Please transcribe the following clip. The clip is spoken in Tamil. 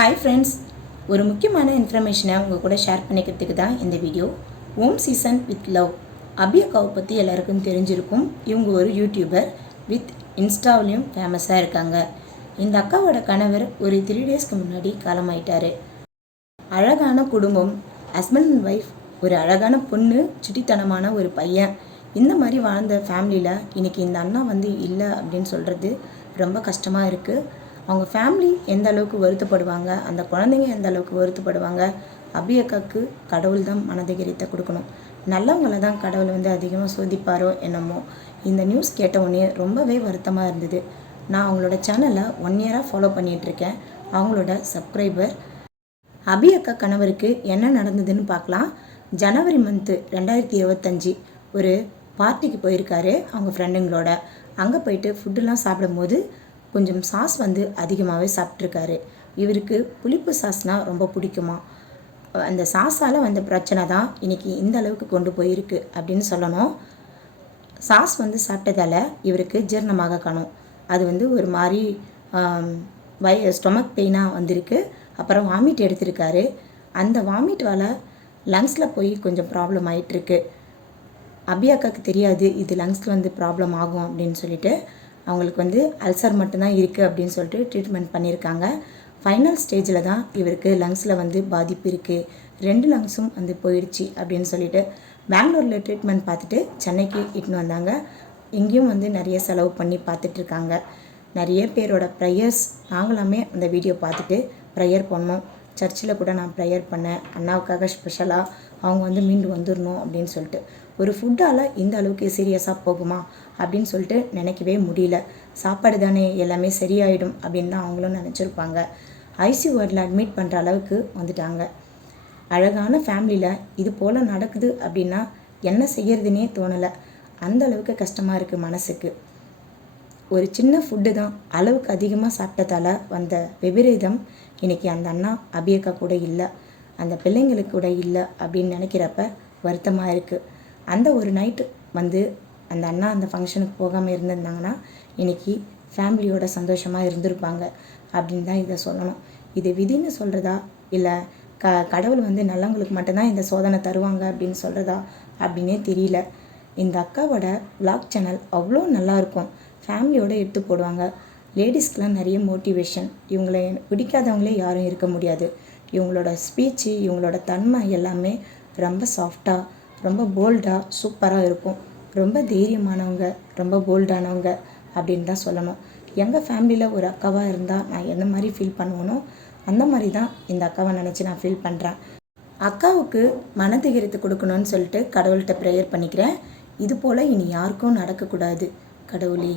ஹாய் ஃப்ரெண்ட்ஸ், ஒரு முக்கியமான இன்ஃபர்மேஷனை உங்கள் கூட ஷேர் பண்ணிக்கிறதுக்கு தான் இந்த வீடியோ. ஓம் சீசன் வித் லவ் அபி அக்காவை பற்றி எல்லாருக்கும் தெரிஞ்சிருக்கும். இவங்க ஒரு யூடியூபர் வித் இன்ஸ்டாவிலையும் ஃபேமஸாக இருக்காங்க. இந்த அக்காவோட கணவர் ஒரு 3 டேஸ்க்கு முன்னாடி காலமாயிட்டார். அழகான குடும்பம், ஹஸ்பண்ட் அண்ட் ஒய்ஃப், ஒரு அழகான பொண்ணு, சுட்டித்தனமான ஒரு பையன், இந்த மாதிரி வாழ்ந்த ஃபேமிலியில் இன்றைக்கி இந்த அண்ணா இல்லை அப்படின்னு சொல்கிறது ரொம்ப கஷ்டமாக இருக்குது. அவங்க ஃபேமிலி எந்த அளவுக்கு வருத்தப்படுவாங்க, அந்த குழந்தைங்க எந்த அளவுக்கு வருத்தப்படுவாங்க. அபி அக்காவுக்கு கடவுள் தான் மனதைரியத்தை கொடுக்கணும். நல்லவங்களை தான் கடவுள் அதிகமாக சோதிப்பாரோ என்னமோ. இந்த நியூஸ் கேட்ட உடனே ரொம்பவே வருத்தமாக இருந்தது. நான் அவங்களோட சேனலை 1 இயராக ஃபாலோ பண்ணிகிட்ருக்கேன். அவங்களோட சப்ஸ்கிரைபர். அபி அக்கா கணவருக்கு என்ன நடந்ததுன்னு பார்க்கலாம். ஜனவரி மந்த்து 2025 ஒரு பார்ட்டிக்கு போயிருக்காரு அவங்க ஃப்ரெண்டுங்களோட. அங்கே போயிட்டு ஃபுட்டுலாம் சாப்பிடும்போது கொஞ்சம் சாஸ் அதிகமாகவே சாப்பிட்ருக்காரு. இவருக்கு புளிப்பு சாஸ்னால் ரொம்ப பிடிக்குமா. அந்த சாஸால் வந்த பிரச்சனை தான் இன்றைக்கி இந்த அளவுக்கு கொண்டு போயிருக்கு அப்படின்னு சொல்லணும். சாஸ் சாப்பிட்டதால் இவருக்கு ஜீரணமாக காணும். அது ஒரு மாதிரி ஸ்டொமக் பெயினாக வந்திருக்கு. அப்புறம் வாமிட் எடுத்திருக்காரு. அந்த வாமிட்டால் லங்ஸில் போய் கொஞ்சம் ப்ராப்ளம் ஆகிட்டுருக்கு. அபி அக்காவுக்கு தெரியாது இது லங்ஸில் ப்ராப்ளம் ஆகும் அப்படின்னு சொல்லிட்டு. அவங்களுக்கு அல்சர் மட்டும்தான் இருக்குது அப்படின்னு சொல்லிட்டு ட்ரீட்மெண்ட் பண்ணியிருக்காங்க. ஃபைனல் ஸ்டேஜில் தான் இவருக்கு லங்ஸில் பாதிப்பு இருக்குது. 2 லங்ஸும் போயிடுச்சு அப்படின்னு சொல்லிட்டு பெங்களூரில் ட்ரீட்மெண்ட் பார்த்துட்டு சென்னைக்கு இட்டுன்னு வந்தாங்க. இங்கேயும் நிறைய செலவு பண்ணி பார்த்துட்ருக்காங்க. நிறைய பேரோட ப்ரேயர்ஸ் நாங்களாமே அந்த வீடியோ பார்த்துட்டு ப்ரேயர் பண்ணோம். சர்ச்சில் கூட நான் ப்ரேயர் பண்ணேன், அண்ணாவுக்காக ஸ்பெஷலாக அவங்க மீண்டு வந்துடணும் அப்படின்னு சொல்லிட்டு. ஒரு ஃபுட்டால் இந்த அளவுக்கு சீரியஸாக போகுமா அப்படின்னு சொல்லிட்டு நினைக்கவே முடியல. சாப்பாடு தானே, எல்லாமே சரியாயிடும் அப்படின்னு தான் அவங்களும் நினச்சிருப்பாங்க. ஐசியூ வார்டில் அட்மிட் பண்ணுற அளவுக்கு வந்துட்டாங்க. அழகான ஃபேமிலியில் இது போல் நடக்குது அப்படின்னா என்ன செய்யறதுனே தோணலை. அந்த அளவுக்கு கஷ்டமாக இருக்குது மனசுக்கு. ஒரு சின்ன ஃபுட்டு தான் அளவுக்கு அதிகமாக சாப்பிட்டதால் வந்த விபரீதம் இன்றைக்கி அந்த அண்ணா அபி அக்கா கூட இல்லை, அந்த பிள்ளைங்களுக்கு கூட இல்லை அப்படின்னு நினைக்கிறப்ப வருத்தமாக இருக்குது. அந்த ஒரு நைட்டு அந்த அண்ணா அந்த ஃபங்க்ஷனுக்கு போகாமல் இருந்திருந்தாங்கன்னா இன்றைக்கி ஃபேமிலியோட சந்தோஷமாக இருந்திருப்பாங்க அப்படின்னு தான் இதை சொல்லணும். இது விதின்னு சொல்கிறதா இல்லை கடவுள் நல்லவங்களுக்கு மட்டும்தான் இந்த சோதனை தருவாங்க அப்படின்னு சொல்கிறதா அப்படின்னே தெரியல. இந்த அக்காவோட விளாக் சேனல் அவ்வளோ நல்லாயிருக்கும். ஃபேமிலியோடு எடுத்து போடுவாங்க. லேடிஸ்க்கெலாம் நிறைய மோட்டிவேஷன். இவங்களை பிடிக்காதவங்களே யாரும் இருக்க முடியாது. இவங்களோட ஸ்பீச்சு, இவங்களோட தன்மை எல்லாமே ரொம்ப சாஃப்டாக, ரொம்ப போல்டாக, சூப்பராக இருக்கும். ரொம்ப தைரியமானவங்க, ரொம்ப போல்டானவங்க அப்படின்னு தான் சொல்லணும். எங்கள் ஃபேமிலியில் ஒரு அக்காவாக இருந்தால் நான் எந்த மாதிரி ஃபீல் பண்ணுவேனோ அந்த மாதிரி தான் இந்த அக்காவை நினச்சி நான் ஃபீல் பண்ணுறேன். அக்காவுக்கு மனதைரியத்தை கொடுக்கணும்னு சொல்லிட்டு கடவுள்கிட்ட ப்ரேயர் பண்ணிக்கிறேன். இது போல் இனி யாருக்கும் நடக்கக்கூடாது கடவுளே.